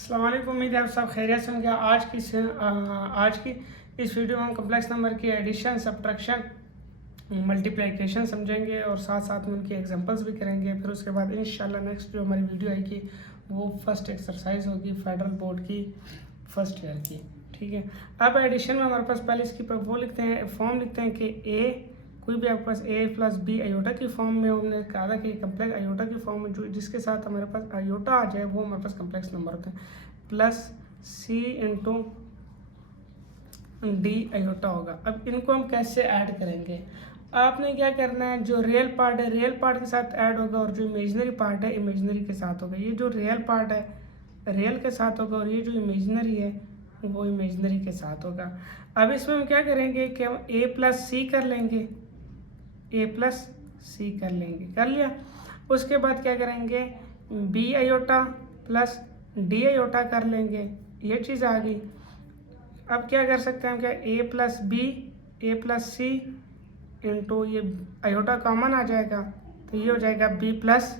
अस्सलाम वालेकुम। उम्मीद है आप सब खैरियत से होंगे। आज की इस वीडियो में हम कम्प्लेक्स नंबर की एडिशन, सब्ट्रैक्शन, मल्टीप्लिकेशन समझेंगे और साथ साथ में उनकी एग्जांपल्स भी करेंगे। फिर उसके बाद इंशाल्लाह नेक्स्ट जो हमारी वीडियो आएगी वो फर्स्ट एक्सरसाइज होगी फेडरल बोर्ड की फर्स्ट ईयर की। ठीक है, अब एडिशन में हमारे पास पहले इसकी वो लिखते हैं, फॉर्म लिखते हैं कि ए कोई भी आपके पास ए प्लस बी आयोटा की फॉर्म में, हमने कहा था कि कम्प्लेक्स आयोटा की फॉर्म में जो जिसके साथ हमारे पास आयोटा आ जाए वो हमारे पास कम्प्लेक्स नंबर होते हैं, प्लस सी इंटू डी आयोटा होगा। अब इनको हम कैसे ऐड करेंगे? आपने क्या करना है, जो रियल पार्ट है रियल पार्ट के साथ ऐड होगा और जो इमेजनरी पार्ट है इमेजनरी के साथ होगा। ये जो रियल पार्ट है रियल के साथ होगा और ये जो इमेजनरी है वो इमेजनरी के साथ होगा। अब इसमें हम क्या करेंगे कि हम ए प्लस सी कर लेंगे, ए प्लस सी कर लेंगे, कर लिया। उसके बाद क्या करेंगे, B iota plus D iota कर लेंगे, ये चीज़ आ गई। अब क्या कर सकते हैं हम, क्या ए प्लस बी ए प्लस सी इंटू ये आयोटा कॉमन आ जाएगा तो ये हो जाएगा बी प्लस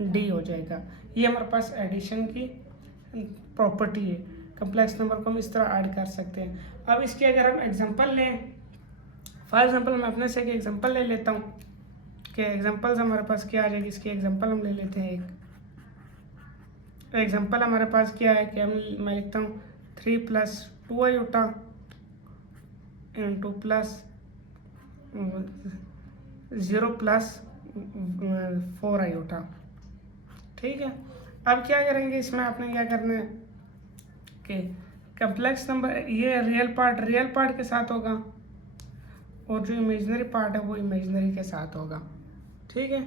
डी हो जाएगा। ये हमारे पास एडिशन की प्रॉपर्टी है। कम्प्लेक्स नंबर को हम इस तरह ऐड कर सकते हैं। अब इसके अगर हम एग्जांपल लें, फॉर एग्जांपल मैं अपने से एक एग्जांपल ले लेता हूँ कि एग्जांपल्स हमारे पास क्या आ जाएगी। इसकी एग्जांपल हम ले लेते हैं। एक एग्जांपल हमारे पास क्या है कि मैं लिखता हूँ 3 plus 2 iota into plus 0 plus 4 iota. ठीक है, अब क्या करेंगे, इसमें आपने क्या करना है कि कम्प्लेक्स नंबर ये रियल पार्ट के साथ होगा और जो इमेजनरी पार्ट है वो इमेजनरी के साथ होगा। ठीक है,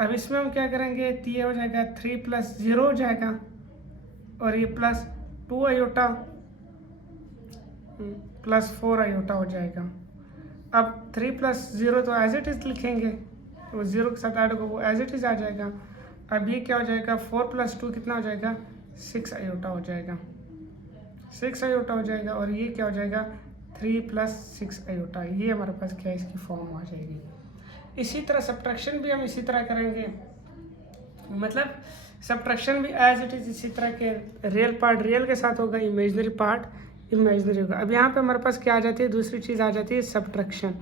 अब इसमें हम क्या करेंगे, तो ये हो जाएगा 3 प्लस 0 हो जाएगा और ये प्लस 2 आयोटा प्लस 4 आयोटा हो जाएगा। अब 3 प्लस 0 तो एज इट इज़ लिखेंगे, तो 0 के साथ ऐड होगा वो एज इट इज़ आ जाएगा। अब ये क्या हो जाएगा, 4 प्लस 2 कितना हो जाएगा, 6 आयोटा हो जाएगा, 6 आयोटा हो जाएगा। और ये क्या हो जाएगा, 3 प्लस 6 आयोटा। ये हमारे पास क्या है, इसकी फॉर्म आ जाएगी। इसी तरह सब्ट्रैक्शन भी हम इसी तरह करेंगे, मतलब सब्ट्रैक्शन भी एज इट इज़ इसी तरह के रियल पार्ट रियल के साथ होगा, इमेजनरी पार्ट इमेजनरी होगा। अब यहाँ पे हमारे पास क्या आ जाती है, दूसरी चीज़ आ जाती है सब्ट्रैक्शन।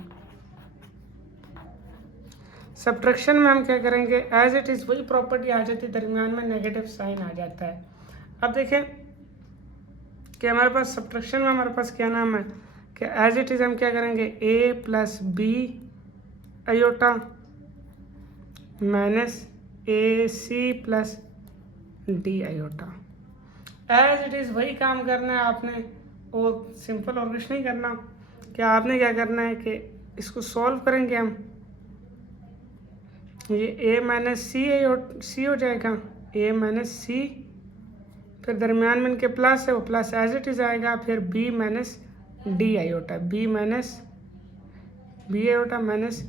सब्ट्रैक्शन में हम क्या करेंगे, एज इट इज़ वही प्रॉपर्टी आ जाती है, दरमियान में नेगेटिव साइन आ जाता है। अब देखें कि हमारे पास सब्ट्रैक्शन में हमारे पास क्या नाम है कि एज इट इज़ हम क्या करेंगे, a plus b iota minus a c plus D iota. As it is वही काम करना है आपने, और सिंपल और कुछ नहीं करना। क्या आपने क्या करना है कि इसको सॉल्व करेंगे हम, ये ए माइनस सी हो जाएगा, ए माइनस सी, फिर दरमियान में इनके प्लस है वो प्लस एज इट इज़ आएगा, फिर B minus D iota, B iota minus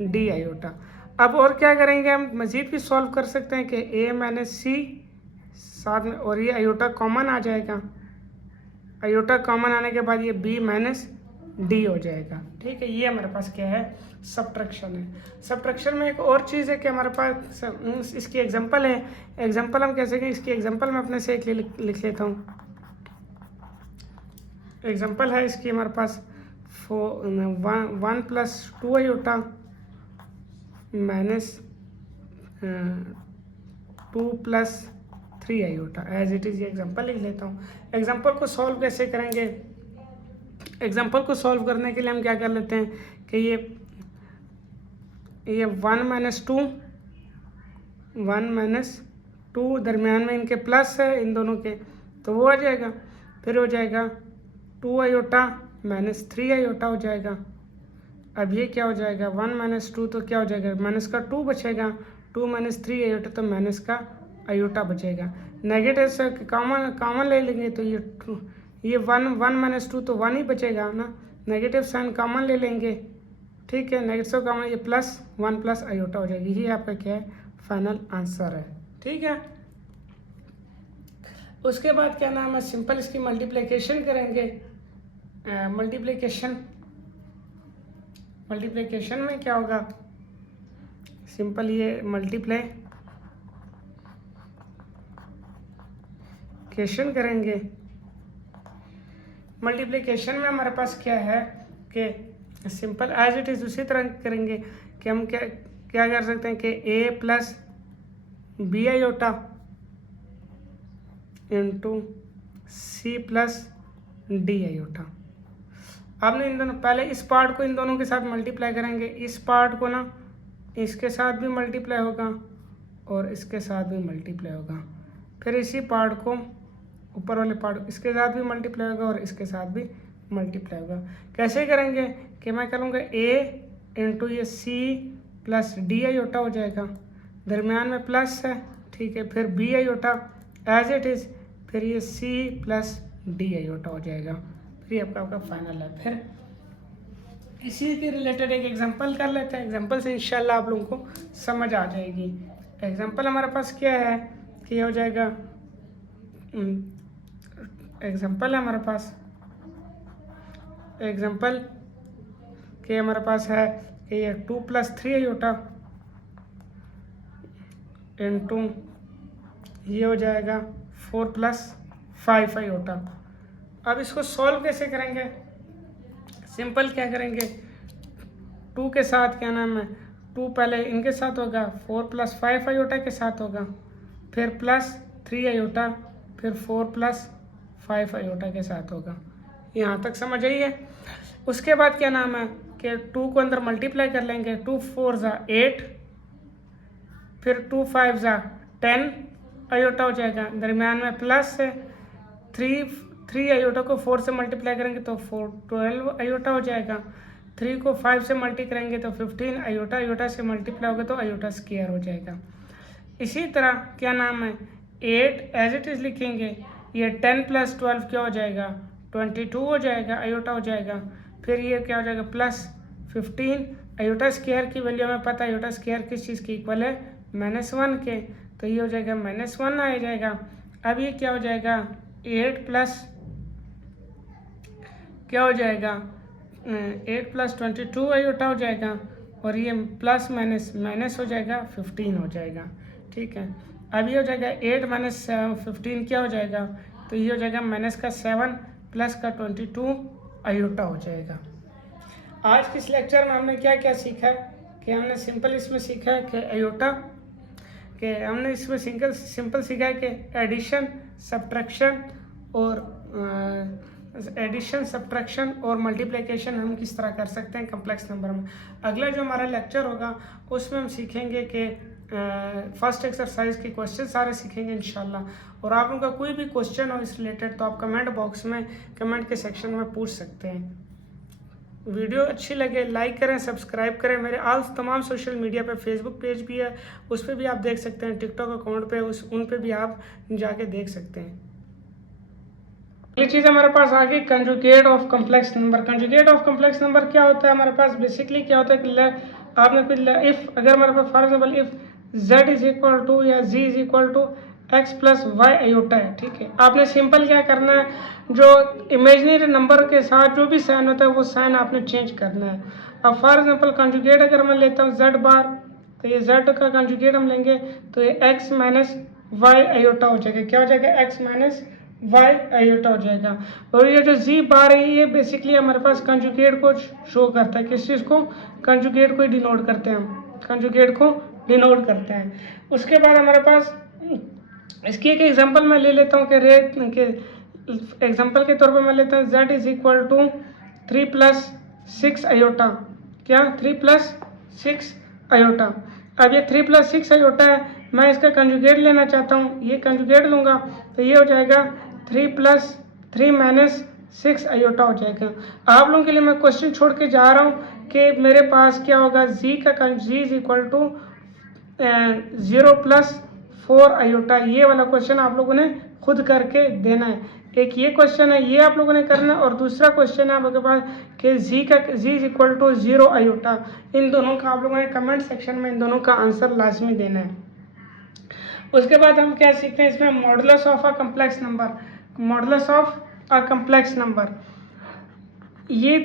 D iota. अब और क्या करेंगे, हम मज़ीद भी सॉल्व कर सकते हैं कि ए माइनस सी साथ में, और ये आयोटा कॉमन आ जाएगा, आयोटा कॉमन आने के बाद ये बी माइनस डी हो जाएगा। ठीक है, ये हमारे पास क्या है, सब्ट्रैक्शन है। सब्ट्रैक्शन में एक और चीज़ है कि हमारे पास इसकी एग्जांपल है। एग्जांपल हम कैसे कि इसकी एग्जांपल मैं अपने से एक लिख लेता हूँ। एग्जांपल है इसकी हमारे पास 1 plus 2 iota minus 2 plus 3 iota, as it is. ये एग्जांपल लिख लेता हूँ। एग्जांपल को सॉल्व कैसे करेंगे, एग्जांपल को सॉल्व करने के लिए हम क्या कर लेते हैं कि ये 1 माइनस 2 दरमियान में इनके प्लस है इन दोनों के, तो वो आ जाएगा। फिर हो जाएगा 2 आयोटा माइनस 3 आयोटा हो जाएगा। अब ये क्या हो जाएगा, 1 माइनस 2 तो क्या हो जाएगा, माइनस का 2 बचेगा, 2 माइनस 3 आयोटा तो माइनस का आयोटा बचेगा। नेगेटिव से कॉमन ले लेंगे तो ये 1 माइनस 2 तो 1 ही बचेगा ना, नेगेटिव साइन कॉमन ले लेंगे। ठीक है, नेगेटिव कॉमन, ये प्लस 1 प्लस आयोटा हो जाएगी। ये आपका क्या है, फाइनल आंसर है। ठीक है, उसके बाद क्या नाम है, सिंपल इसकी मल्टीप्लिकेशन करेंगे। मल्टीप्लिकेशन में क्या होगा, सिंपल ये मल्टीप्लाई मल्टीप्लिकेशन करेंगे, मल्टीप्लिकेशन में हमारे पास क्या है कि सिंपल एज इट इज़ उसी तरह करेंगे कि हम क्या क्या कर सकते हैं कि a plus b iota into c plus D iota. आपने इन दोनों पहले इस पार्ट को इन दोनों के साथ मल्टीप्लाई करेंगे, इस पार्ट को ना इसके साथ भी मल्टीप्लाई होगा और इसके साथ भी मल्टीप्लाई होगा, फिर इसी पार्ट को ऊपर वाले पार्ट इसके साथ भी मल्टीप्लाई होगा और इसके साथ भी मल्टीप्लाई होगा। कैसे करेंगे कि मैं करूँगा ए इंटू ये सी प्लस डी आयोटा हो जाएगा, दरमियान में प्लस है, ठीक है, फिर B iota as it is, फिर ये सी प्लस डी आयोटा हो जाएगा, फिर ये आपका फाइनल है। फिर इसी के रिलेटेड एक एग्जांपल कर लेते हैं, एग्जांपल से इंशाल्लाह आप लोगों को समझ आ जाएगी। एग्जांपल हमारे पास क्या है कि ये हो जाएगा, एग्जांपल है हमारे पास, एग्जांपल कि हमारे पास है कि ये 2 + 3 आयोटा इंटू ये हो जाएगा 4 + 5 आयोटा। अब इसको सॉल्व कैसे करेंगे, सिंपल क्या करेंगे, 2 के साथ क्या नाम है 2 पहले इनके साथ होगा, 4 + 5 आयोटा के साथ होगा, फिर प्लस 3 आयोटा, फिर 4 + 5 आयोटा के साथ होगा। यहाँ तक समझ आई है। उसके बाद क्या नाम है कि 2 को अंदर मल्टीप्लाई कर लेंगे, 2 × 4 = 8, फिर 2 × 5 = 10 आयोटा हो जाएगा, दरमियान में प्लस है, 3 आयोटा को 4 से मल्टीप्लाई करेंगे तो 12 आयोटा हो जाएगा, 3 को 5 से मल्टी करेंगे तो 15 आयोटा, आयोटा से मल्टीप्लाई होगा तो आयोटा स्क्वायर हो जाएगा। इसी तरह क्या नाम है 8 एज इट इज़ लिखेंगे, ये 10 + 12 क्या हो जाएगा 22 हो जाएगा, आयोटा हो जाएगा, फिर ये क्या हो जाएगा प्लस 15 आयोटा स्क्वायर की वैल्यू हमें पता है, आयोटा स्क्वायर किस चीज़ की इक्वल है -1 के, तो ये हो जाएगा -1 आ जाएगा। अब ये क्या हो जाएगा 8 प्लस क्या हो जाएगा 8 + 22 आयोटा हो जाएगा, और ये प्लस माइनस हो जाएगा 15 हो जाएगा, ठीक है। अब ये हो जाएगा 8 - 15 क्या हो जाएगा, तो ये हो जाएगा -7 प्लस 22 आयोटा हो जाएगा। आज के इस लेक्चर में हमने क्या क्या सीखा है कि हमने सिंपल इसमें सीखा है कि आयोटा कि हमने इसमें सिंपल सीखा है कि एडिशन सब्ट्रैक्शन और मल्टीप्लिकेशन हम किस तरह कर सकते हैं कम्प्लेक्स नंबर में। अगला जो हमारा लेक्चर होगा उसमें हम सीखेंगे कि फर्स्ट एक्सरसाइज के क्वेश्चन सारे सीखेंगे इंशाल्लाह। और आप लोगों का कोई भी क्वेश्चन हो इस रिलेटेड तो आप कमेंट बॉक्स में कमेंट के सेक्शन में पूछ सकते हैं। वीडियो अच्छी लगे लाइक करें, सब्सक्राइब करें। मेरे आल तमाम सोशल मीडिया पे फेसबुक पेज भी है, उस पर भी आप देख सकते हैं, टिकटॉक अकाउंट पे उन पे भी आप जाके देख सकते हैं। ये चीज़ हमारे पास आ गई conjugate of complex number. Conjugate of complex number क्या होता है हमारे पास, बेसिकली क्या होता है कि आपने कुछ इफ़ अगर हमारे पास फॉर एग्जाम्पल इफ़ z = या z = x + y आयोटा है, ठीक है। आपने सिंपल क्या करना है, जो इमेजिनरी नंबर के साथ जो भी साइन होता है वो साइन आपने चेंज करना है। अब फॉर एग्जांपल कंजुगेट अगर मैं लेता हूँ z बार, तो ये z का कंजुगेट हम लेंगे तो ये x - y आयोटा हो जाएगा। क्या हो जाएगा x - y आयोटा हो जाएगा। और ये जो z बार है ये बेसिकली हमारे पास कंजुगेट को शो करता है। किस चीज़ को, कंजुगेट को डिनोट करते हैं हम, कंजुगेट को डिनोट करते हैं। उसके बाद हमारे पास इसकी एक एग्जांपल मैं ले लेता हूँ कि रेट के एग्जांपल के तौर पे मैं लेता हूँ z = 3 + 6 आयोटा। क्या 3 + 6 आयोटा। अब ये 3 + 6 आयोटा है, मैं इसका कंजुगेट लेना चाहता हूँ, ये कंजुगेट लूँगा तो ये हो जाएगा 3 + 3 - 6 आयोटा हो जाएगा। आप लोगों के लिए मैं क्वेश्चन छोड़ के जा रहा हूँ कि मेरे पास क्या होगा z = 0 + 4 आयोटा। ये वाला क्वेश्चन आप लोगों ने खुद करके देना है। एक ये क्वेश्चन है, ये आप लोगों ने करना है, और दूसरा क्वेश्चन है आपके पास कि z = 0 आयोटा। इन दोनों का आप लोगों ने कमेंट सेक्शन में इन दोनों का आंसर लाजमी देना है। उसके बाद हम क्या सीखते हैं इसमें, modulus of a complex number. Modulus of a complex number, ये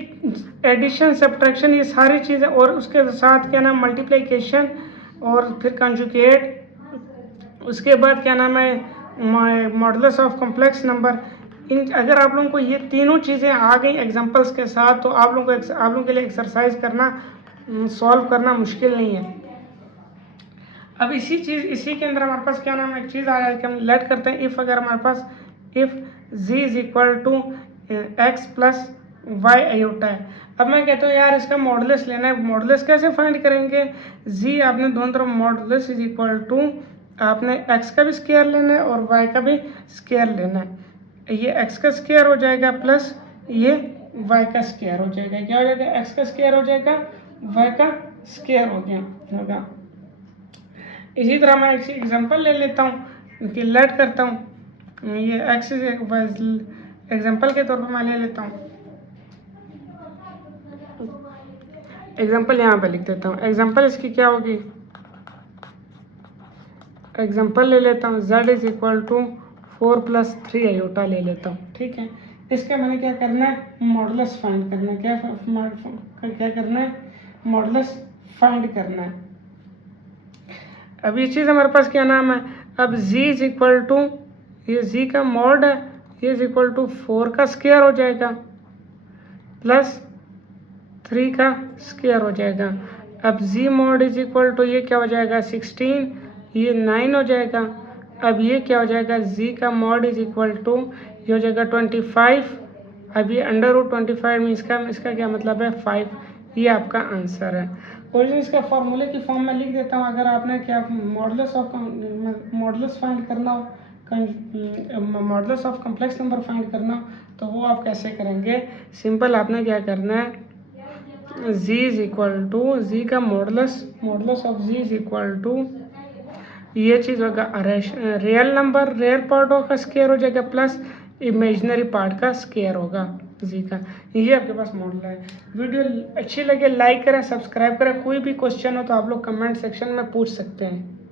एडिशन सब्ट्रैक्शन ये सारी चीज़ें, और उसके साथ क्या नाम मल्टीप्लिकेशन और फिर कंजुगेट, उसके बाद क्या नाम है मॉडुलस ऑफ कॉम्प्लेक्स नंबर। इन अगर आप लोगों को ये तीनों चीज़ें आ गई एग्जांपल्स के साथ तो आप लोगों के लिए एक्सरसाइज करना, सॉल्व करना मुश्किल नहीं है। अब इसी के अंदर हमारे पास क्या नाम है, एक चीज़ आ जाए कि हम लेट करते हैं इफ़, अगर हमारे पास if z is equal to x plus y iota है। अब मैं कहता हूँ यार इसका मॉडुलस लेना है, मॉडुलस कैसे फाइंड करेंगे, z आपने दोनों तरफ मॉडुलस इज इक्वल टू आपने x का भी स्क्वायर लेना है और y का भी स्क्वायर लेना है। ये x का स्क्वायर हो जाएगा प्लस ये y का स्क्वायर हो जाएगा, क्या हो जाएगा, x का स्क्वायर हो जाएगा y का स्क्वायर हो गया होगा। इसी तरह मैं एक एग्जांपल ले लेता हूँ कि लेट करता हूँ, ये x एग्जांपल के तौर पर मैं ले लेता हूँ, एग्जांपल यहाँ पे लिख देता हूँ। एग्जांपल इसकी क्या होगी, एग्जांपल ले लेता हूँ z is equal to 4 + 3 iota ले लेता हूँ, ठीक है। इसका मैंने क्या करना है, मॉडुलस फाइंड करना है, क्या करना है, मॉडुलस फाइंड करना है। अब ये चीज़ हमारे पास क्या नाम है, अब z इज इक्वल टू, ये z का मॉड है, ये इज इक्वल टू 4 का स्क्वायर हो जाएगा प्लस 3 का स्क्वायर हो जाएगा। अब z mod is equal to ये क्या हो जाएगा 16, ये 9 हो जाएगा। अब ये क्या हो जाएगा, z का मॉड इज इक्वल टू ये हो जाएगा 25। अब ये √25 में इसका क्या मतलब है 5, ये आपका आंसर है। और इसका फॉर्मूले की फॉर्म में लिख देता हूँ। अगर आपने क्या मॉडुलस फाइंड करना हो, modulus of complex number find करना तो वो आप कैसे करेंगे, सिंपल आपने क्या करना है, z is equal to z का modulus of z is equal to ये चीज़ होगा रियल नंबर, रियल पार्ट का स्क्वायर हो जाएगा प्लस इमेजिनरी पार्ट का स्क्वायर होगा जी का। ये आपके पास मॉडल है। वीडियो अच्छी लगे लाइक करें, सब्सक्राइब करें। कोई भी क्वेश्चन हो तो आप लोग कमेंट सेक्शन में पूछ सकते हैं।